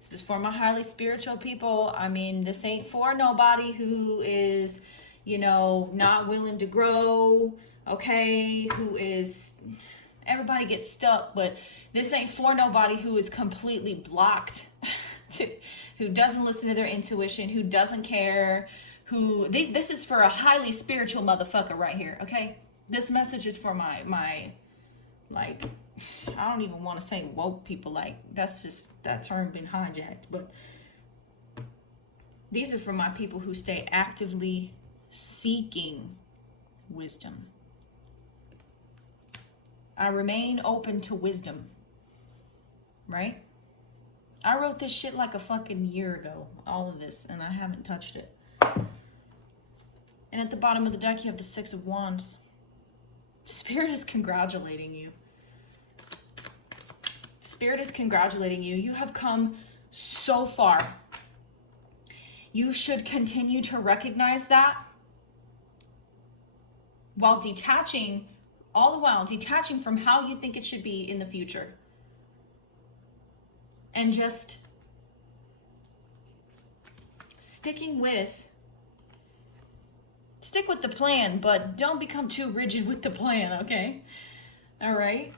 This is for my highly spiritual people. I mean, this ain't for nobody who is, you know, not willing to grow, okay? Who is, everybody gets stuck, but this ain't for nobody who is completely blocked, who doesn't listen to their intuition, who doesn't care, this is for a highly spiritual motherfucker right here, okay? This message is for my like, I don't even want to say woke people, like, that's just, that term been hijacked, but these are for my people who stay actively seeking wisdom. I remain open to wisdom, right? I wrote this shit like a fucking year ago, all of this, and I haven't touched it. And at the bottom of the deck, you have the Six of Wands. Spirit is congratulating you. Spirit is congratulating you. You have come so far. You should continue to recognize that while detaching, all the while detaching from how you think it should be in the future. And just stick with the plan, but don't become too rigid with the plan, okay? All right?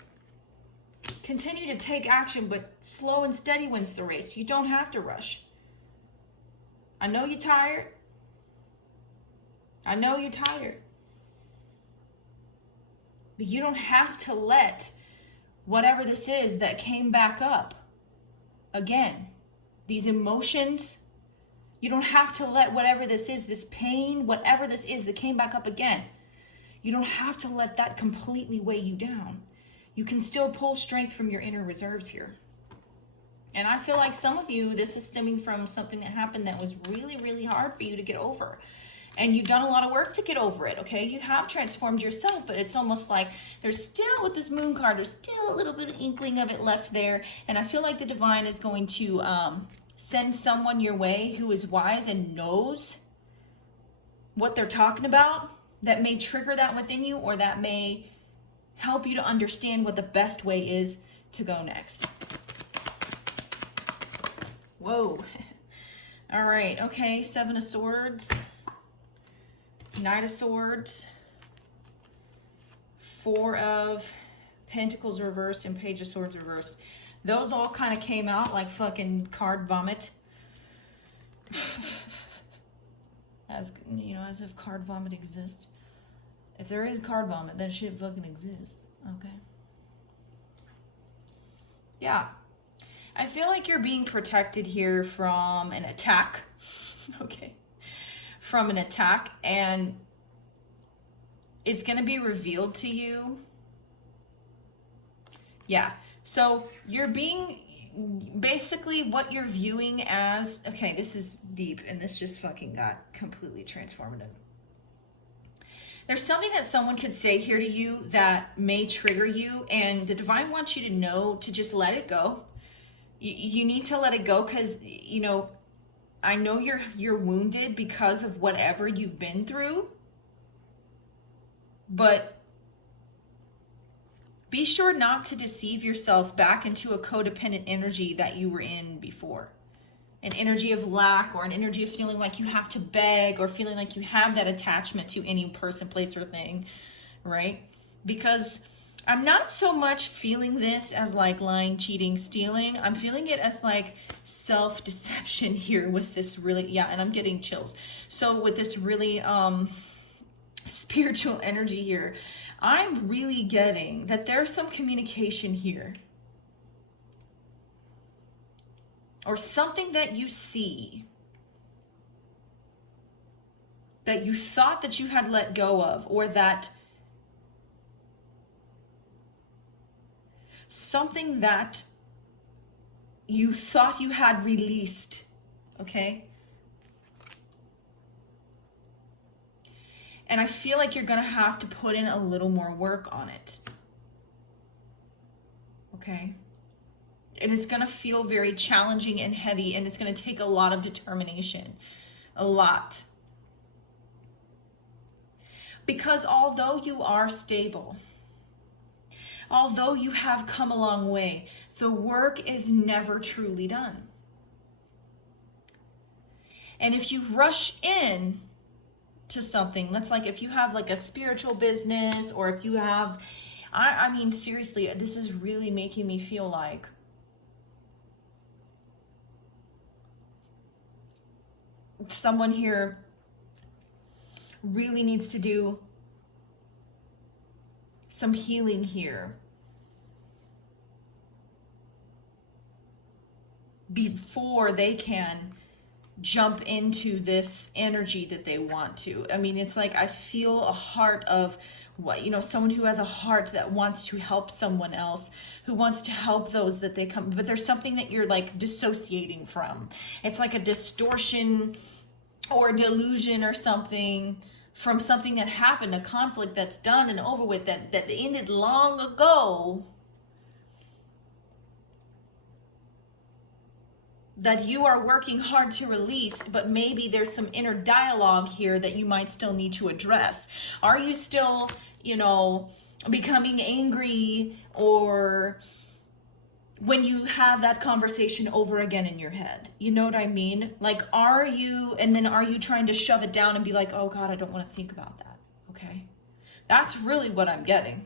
Continue to take action, but slow and steady wins the race. You don't have to rush. I know you're tired. I know you're tired. But you don't have to let whatever this is that came back up again, these emotions, you don't have to let whatever this is, this pain, whatever this is that came back up again, you don't have to let that completely weigh you down. You can still pull strength from your inner reserves here. And I feel like some of you, this is stemming from something that happened that was really, really hard for you to get over. And you've done a lot of work to get over it, okay? You have transformed yourself, but it's almost like there's still, with this moon card, there's still a little bit of inkling of it left there. And I feel like the divine is going to send someone your way who is wise and knows what they're talking about, that may trigger that within you, or that may help you to understand what the best way is to go next. Whoa. All right, okay, Seven of Swords. Knight of Swords, Four of Pentacles reversed, and Page of Swords reversed. Those all kind of came out like fucking card vomit. As you know, as if card vomit exists. If there is card vomit, that shit fucking exists. Okay. Yeah. I feel like you're being protected here from an attack. Okay. From an attack, and it's going to be revealed to you. Yeah. So you're being, basically what you're viewing as, okay, this is deep and this just fucking got completely transformative. There's something that someone could say here to you that may trigger you, and the divine wants you to know to just let it go. You need to let it go because, you know, I know you're wounded because of whatever you've been through, but be sure not to deceive yourself back into a codependent energy that you were in before. An energy of lack, or an energy of feeling like you have to beg, or feeling like you have that attachment to any person, place, or thing, right? Because I'm not so much feeling this as like lying, cheating, stealing. I'm feeling it as like self-deception here with this really, yeah, and I'm getting chills. So with this really spiritual energy here, I'm really getting that there's some communication here, or something that you see that you thought that you had let go of, or that something that you thought you had released, okay? And I feel like you're gonna have to put in a little more work on it, okay? And it's gonna feel very challenging and heavy, and it's gonna take a lot of determination, a lot. Because although you are stable, although you have come a long way, the work is never truly done. And if you rush in to something, that's like if you have like a spiritual business, or if you have, I mean, seriously, this is really making me feel like someone here really needs to do some healing here before they can jump into this energy that they want to. I mean, it's like I feel a heart of what, you know, someone who has a heart that wants to help someone else, who wants to help those that they come, but there's something that you're like dissociating from. It's like a distortion or delusion or something from something that happened, a conflict that's done and over with, that ended long ago, that you are working hard to release, but maybe there's some inner dialogue here that you might still need to address. Are you still, you know, becoming angry, or when you have that conversation over again in your head? You know what I mean? Like, are you trying to shove it down and be like, oh God, I don't want to think about that, okay? That's really what I'm getting.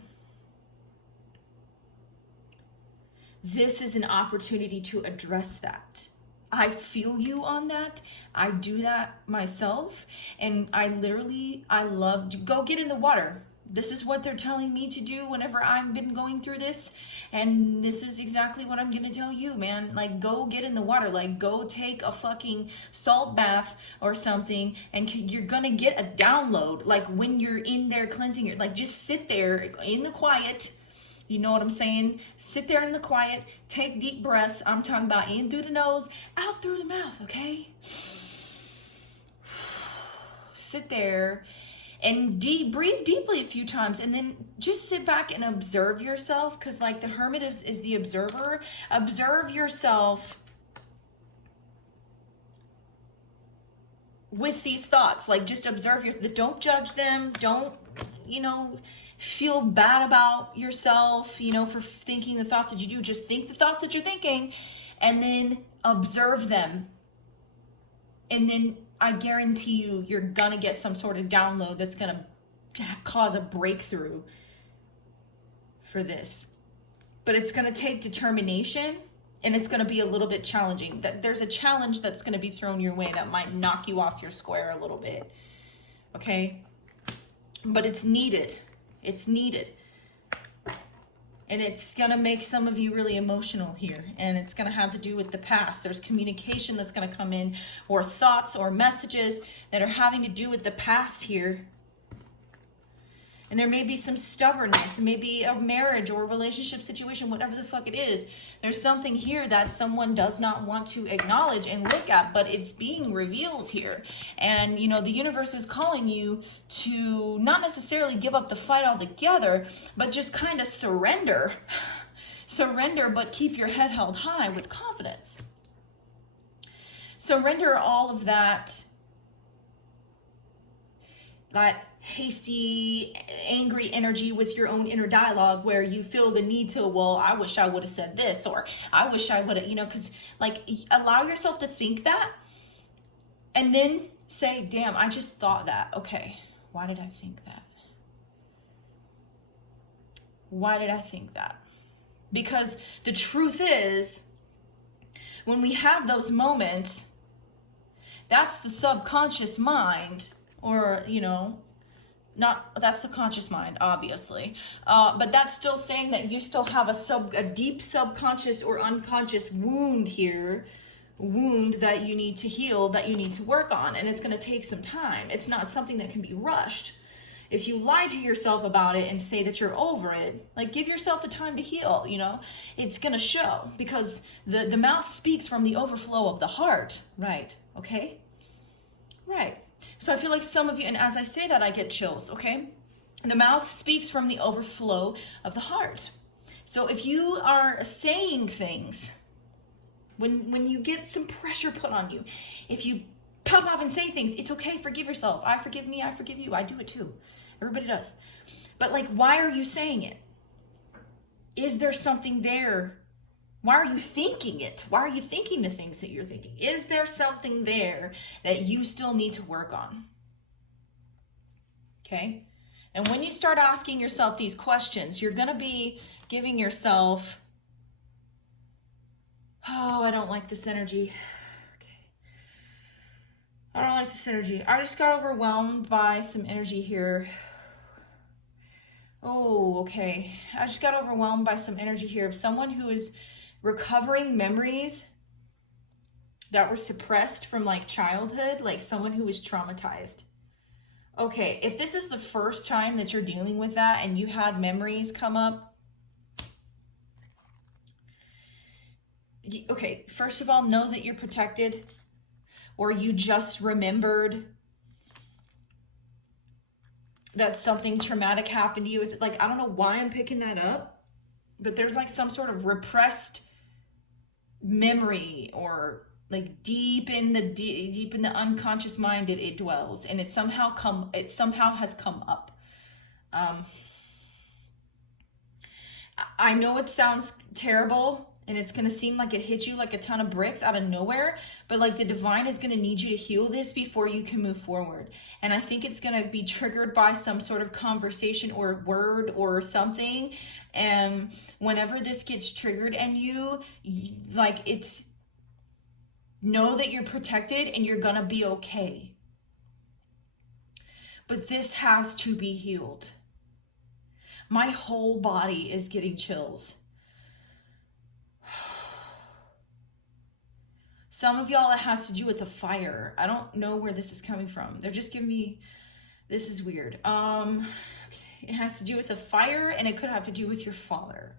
This is an opportunity to address that. I feel you on that. I do that myself. And I love to go get in the water. This is what they're telling me to do whenever I've been going through this. And this is exactly what I'm going to tell you, man. Like, go get in the water. Like, go take a fucking salt bath or something. And you're going to get a download. Like, when you're in there cleansing, you're like, just sit there in the quiet. You know what I'm saying? Sit there in the quiet, take deep breaths. I'm talking about in through the nose, out through the mouth, okay? Sit there and breathe deeply a few times, and then just sit back and observe yourself, because like the hermit is the observer. Observe yourself with these thoughts. Like, just observe don't judge them. Don't, you know, feel bad about yourself, you know, for thinking the thoughts that you do. Just think the thoughts that you're thinking, and then observe them. And then I guarantee you're gonna get some sort of download that's gonna cause a breakthrough for this. But it's gonna take determination, and it's gonna be a little bit challenging. That there's a challenge that's gonna be thrown your way that might knock you off your square a little bit, okay? But it's needed. It's needed. And it's going to make some of you really emotional here. And it's going to have to do with the past. There's communication that's going to come in, or thoughts or messages that are having to do with the past here. And there may be some stubbornness, maybe a marriage or a relationship situation, whatever the fuck it is. There's something here that someone does not want to acknowledge and look at, but it's being revealed here. And, you know, the universe is calling you to not necessarily give up the fight altogether, but just kind of surrender. Surrender, but keep your head held high with confidence. Surrender all of that hasty, angry energy with your own inner dialogue where you feel the need to, well, I wish I would have said this, or I wish I would have, you know, because like allow yourself to think that and then say, damn, I just thought that. Okay, why did I think that? Why did I think that? Because the truth is, when we have those moments, that's the subconscious mind, or, you know, that's the conscious mind, obviously. But that's still saying that you still have a deep subconscious or unconscious wound here, that you need to heal, that you need to work on. And it's going to take some time. It's not something that can be rushed. If you lie to yourself about it and say that you're over it, like give yourself the time to heal, you know, it's going to show, because the mouth speaks from the overflow of the heart, right? Okay? Right. So I feel like some of you, and as I say that, I get chills, okay? The mouth speaks from the overflow of the heart. So if you are saying things, when you get some pressure put on you, if you pop off and say things, it's okay, forgive yourself. I forgive me, I forgive you. I do it too. Everybody does. But like, why are you saying it? Is there something there? Why are you thinking it? Why are you thinking the things that you're thinking? Is there something there that you still need to work on? Okay? And when you start asking yourself these questions, you're going to be giving yourself, oh, I don't like this energy. Okay. I don't like this energy. I just got overwhelmed by some energy here. Oh, okay. I just got overwhelmed by some energy here of someone who is recovering memories that were suppressed from like childhood, like someone who was traumatized. Okay, if this is the first time that you're dealing with that and you had memories come up, okay, first of all, know that you're protected, or you just remembered that something traumatic happened to you. Is it like, I don't know why I'm picking that up, but there's like some sort of repressed memory, or like deep in the unconscious mind it dwells, and it somehow has come up. I know it sounds terrible and it's going to seem like it hit you like a ton of bricks out of nowhere, but like the divine is going to need you to heal this before you can move forward. And I think it's going to be triggered by some sort of conversation or word or something. And whenever this gets triggered, and you like, it's, know that you're protected and you're going to be okay. But this has to be healed. My whole body is getting chills. Some of y'all, it has to do with the fire. I don't know where this is coming from. They're just giving me, this is weird. Okay. It has to do with the fire, and it could have to do with your father.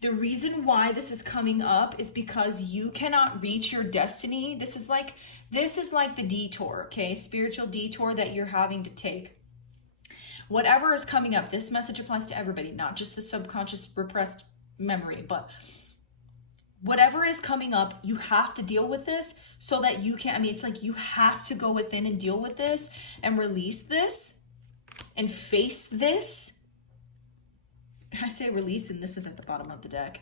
The reason why this is coming up is because you cannot reach your destiny. This is like the detour, okay? Spiritual detour that you're having to take. Whatever is coming up, this message applies to everybody, not just the subconscious repressed memory, but whatever is coming up, you have to deal with this so that you can, I mean, it's like you have to go within and deal with this and release this and face this. I say release, and this is at the bottom of the deck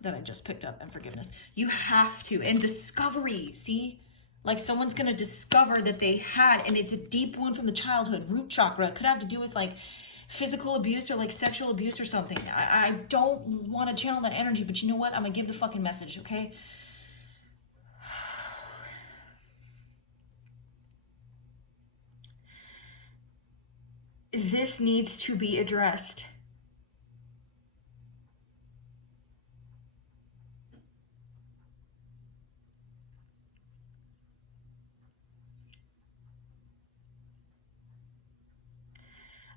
that I just picked up, and forgiveness. You have to. And discovery, see? Like someone's going to discover that they had, and it's a deep wound from the childhood, root chakra. It could have to do with like physical abuse or like sexual abuse or something. I don't want to channel that energy, but you know what? I'm going to give the fucking message, okay? This needs to be addressed.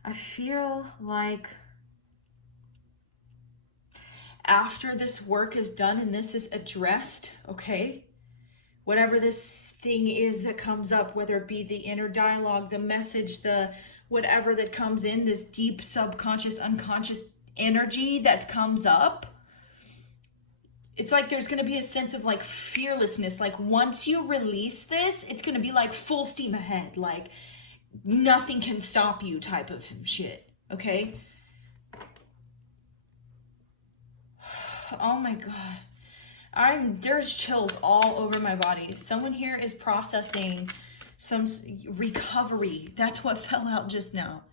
I feel like after this work is done and this is addressed, okay, whatever this thing is that comes up, whether it be the inner dialogue, the message, the whatever that comes in, this deep subconscious, unconscious energy that comes up, it's like there's going to be a sense of like fearlessness. Like once you release this, it's going to be like full steam ahead, like nothing can stop you type of shit, okay? Oh my God. There's chills all over my body. Someone here is processing some recovery. That's what fell out just now.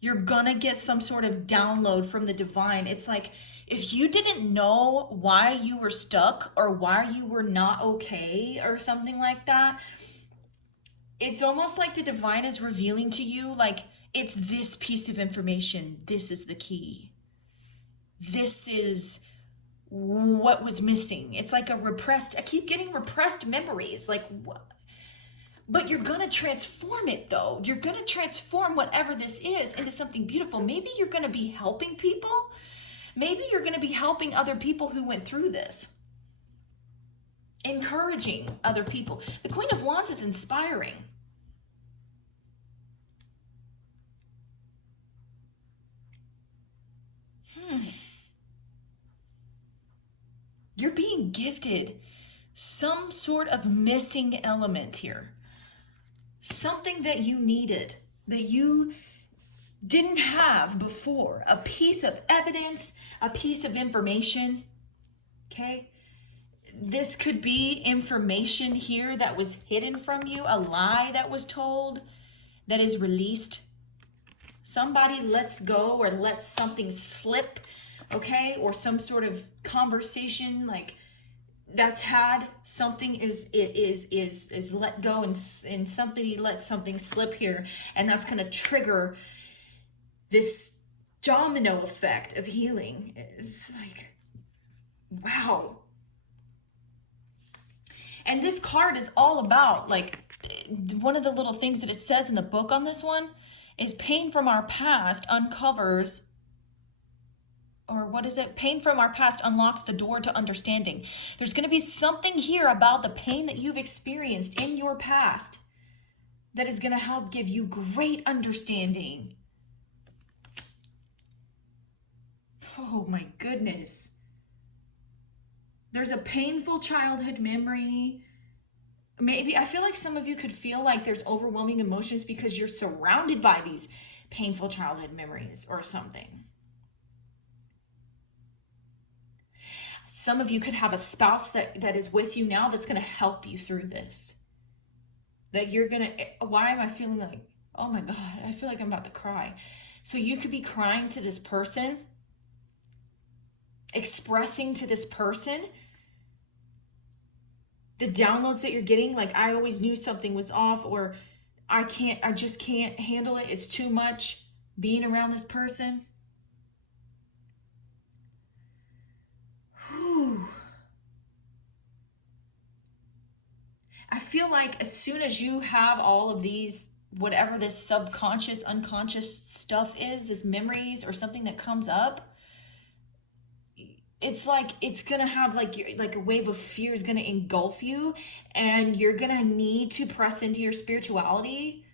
You're gonna get some sort of download from the divine. It's like if you didn't know why you were stuck or why you were not okay or something like that, it's almost like the divine is revealing to you, like, it's this piece of information. This is the key. This is what was missing. It's like a repressed, I keep getting repressed memories. Like, what? But you're going to transform it though. You're going to transform whatever this is into something beautiful. Maybe you're going to be helping people. Maybe you're going to be helping other people who went through this. Encouraging other people. The Queen of Wands is inspiring. You're being gifted some sort of missing element here. Something that you needed, that you didn't have before. A piece of evidence, a piece of information, okay? This could be information here that was hidden from you, a lie that was told, that is released. Somebody lets go or lets something slip, okay? Or some sort of conversation like that's had, something is let go, and somebody lets something slip here, and that's going to trigger this domino effect of healing. It's like, wow. And this card is all about, like, one of the little things that it says in the book on this one is pain from our past uncovers, or what is it? Pain from our past unlocks the door to understanding. There's going to be something here about the pain that you've experienced in your past that is going to help give you great understanding. Oh my goodness. There's a painful childhood memory. Maybe, I feel like some of you could feel like there's overwhelming emotions because you're surrounded by these painful childhood memories or something. Some of you could have a spouse that is with you now that's going to help you through this. That you're going to, why am I feeling like, oh my God, I feel like I'm about to cry. So you could be crying to this person, expressing to this person the downloads that you're getting. Like, I always knew something was off, or I just can't handle it. It's too much being around this person. I feel like as soon as you have all of these, whatever this subconscious, unconscious stuff is, this memories or something that comes up, it's like it's gonna have like a wave of fear is gonna engulf you, and you're gonna need to press into your spirituality,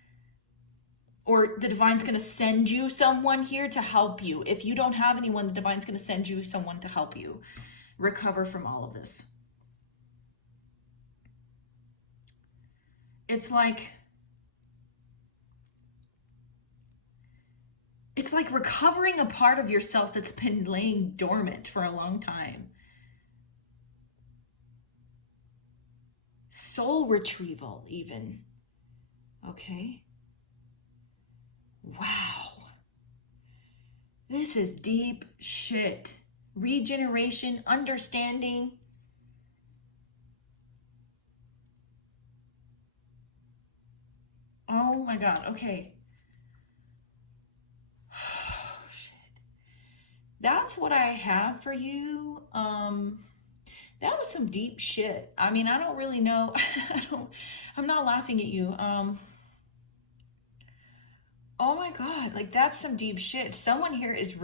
or the divine's gonna send you someone here to help you. If you don't have anyone, the divine's gonna send you someone to help you recover from all of this. It's like recovering a part of yourself that's been laying dormant for a long time. Soul retrieval, even. Okay. Wow. This is deep shit. Regeneration, understanding. Oh my God. Okay. Oh, shit. That's what I have for you. That was some deep shit. I mean, I don't really know. I'm not laughing at you. Oh my God, like that's some deep shit. Someone here is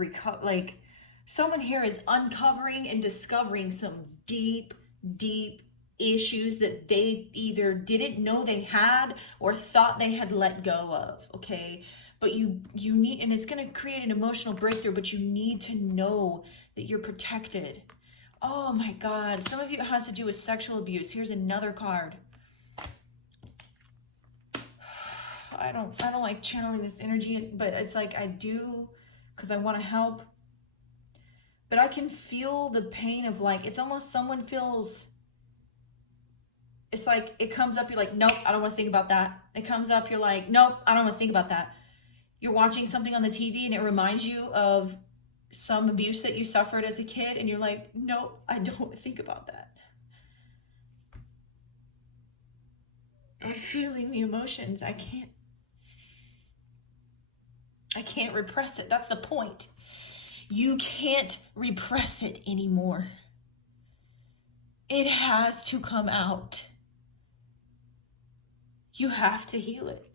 someone here is uncovering and discovering some deep, deep issues that they either didn't know they had or thought they had let go of, okay? But you need, and it's going to create an emotional breakthrough, but you need to know that you're protected. Oh my God, some of you it has to do with sexual abuse. Here's another card. I don't like channeling this energy, but it's like I do because I want to help. But I can feel the pain of like, it's almost someone feels, it's like it comes up, you're like, nope, I don't want to think about that. It comes up, you're like, nope, I don't want to think about that. You're watching something on the TV and it reminds you of some abuse that you suffered as a kid and you're like, nope, I don't want to think about that. I'm feeling the emotions. I can't repress it. That's the point. You can't repress it anymore. It has to come out. You have to heal it.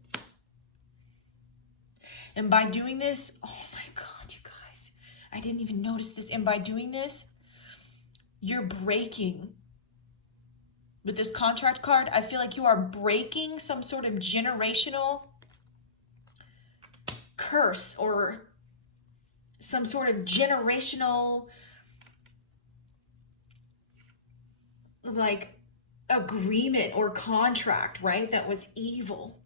And by doing this, oh my God, you guys, I didn't even notice this. And by doing this, you're breaking. With this contract card, I feel like you are breaking some sort of generational curse or some sort of generational like agreement or contract, right? That was evil.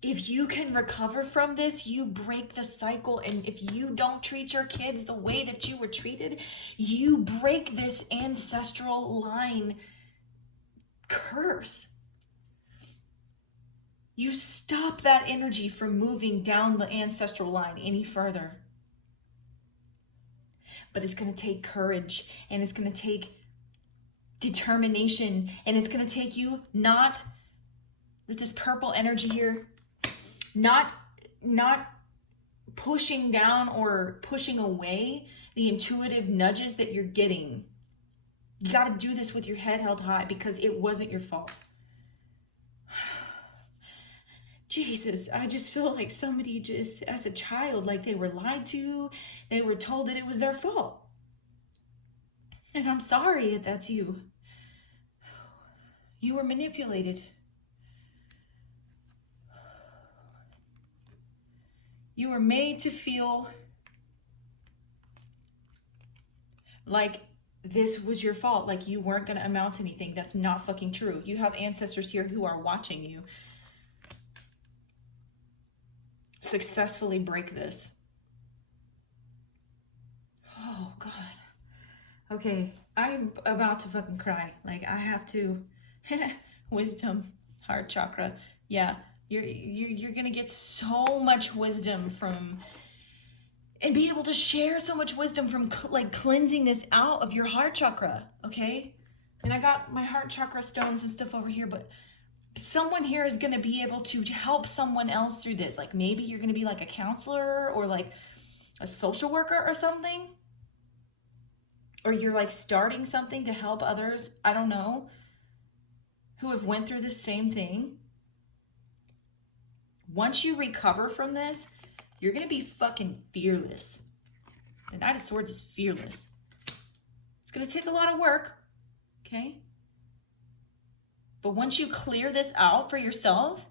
If you can recover from this, you break the cycle. And if you don't treat your kids the way that you were treated, you break this ancestral line curse. You stop that energy from moving down the ancestral line any further. But it's going to take courage, and it's going to take determination, and it's going to take you not with this purple energy here, not pushing down or pushing away the intuitive nudges that you're getting. You got to do this with your head held high because it wasn't your fault. Jesus, I just feel like somebody just, as a child, like they were lied to, they were told that it was their fault. And I'm sorry if that's you. You were manipulated. You were made to feel like this was your fault, like you weren't going to amount to anything. That's not fucking true. You have ancestors here who are watching you successfully break this. Oh God. Okay, I'm about to fucking cry. Like I have to. Wisdom, heart chakra. Yeah, you're gonna get so much wisdom from, and be able to share so much wisdom from like cleansing this out of your heart chakra. Okay, and I got my heart chakra stones and stuff over here, but someone here is going to be able to help someone else through this. Like maybe you're going to be like a counselor or like a social worker or something. Or you're like starting something to help others, I don't know, who have went through the same thing. Once you recover from this, you're going to be fucking fearless. The Knight of Swords is fearless. It's going to take a lot of work, okay? But once you clear this out for yourself,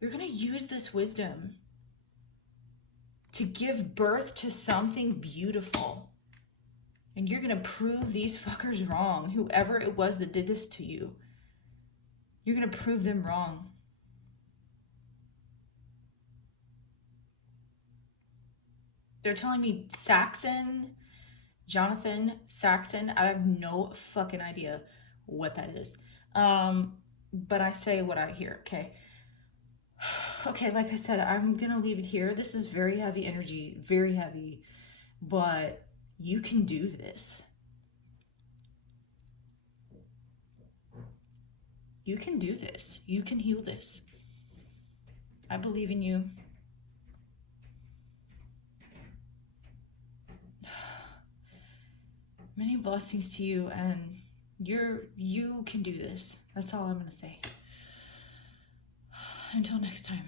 you're going to use this wisdom to give birth to something beautiful. And you're going to prove these fuckers wrong. Whoever it was that did this to you, you're going to prove them wrong. They're telling me Saxon, Jonathan Saxon. I have no fucking idea what that is. But I say what I hear, okay? Okay, like I said, I'm gonna leave it here. This is very heavy energy, very heavy, but you can do this. You can do this. You can heal this. I believe in you. Many blessings to you, and you can do this. That's all I'm gonna say. Until next time.